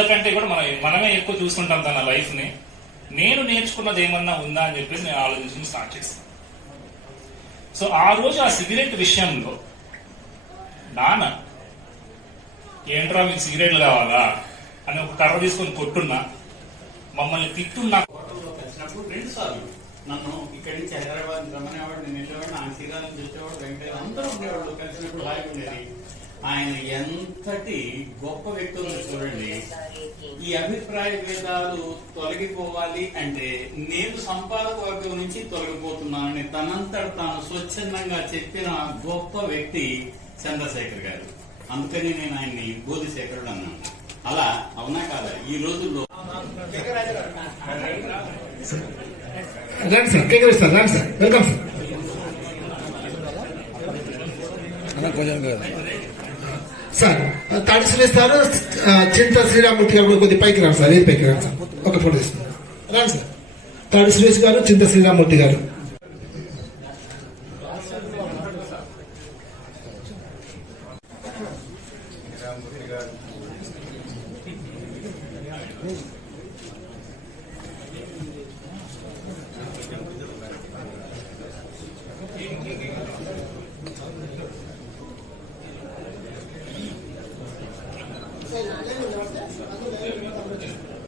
అందరికంటే కూడా మనమే ఎక్కువ చూసుకుంటాం తన లైఫ్ ని. నేను నేర్చుకున్నది ఏమన్నా ఉందా అని చెప్పేసి నేను ఆలోచించి స్టార్ట్ చేస్తాను. సో ఆ రోజు ఆ సిగరెట్ విషయంలో నాన్న ఏంట్రా మీకు సిగరెట్లు కావాలా అని ఒక కర్ర తీసుకొని కొట్టున్నా, మమ్మల్ని తిట్టున్నా. కలిసినప్పుడు 2 సార్లు నన్ను ఇక్కడి నుంచి హైదరాబాద్ రమ్మనేవాడు, నేను వెళ్ళేవాడు, ఆయన శ్రీరాజు చూసేవాడు, వెంకటేశ్వర అందరూ ఉండేవాళ్ళు. కలిసినప్పుడు హాయిగా ఉండేది. ఆయన ఎంతటి గొప్ప వ్యక్తులు చూడండి. ఈ అభిప్రాయ భేదాలు తొలగిపోవాలి అంటే నేను సంపాదక వర్గం నుంచి తొలగిపోతున్నానని తనంతట తాను స్వచ్ఛందంగా చెప్పిన గొప్ప వ్యక్తి చంద్రశేఖర్ గారు. అందుకని నేను ఆయన్ని బోధిశేఖరుడు అన్నాను. అలా అవునా కాదా? ఈ రోజుల్లో సార్ తాడి సురేష్ సార్, చింత శ్రీరామూర్తి గారు కొద్దిగా పైకి రాను సార్. ఏది పైకి రాను సార్, ఒక ఫోటో తీసుకున్నాను. రాను సార్. తాడి సురేష్ గారు, చింత శ్రీరామూర్తి గారు.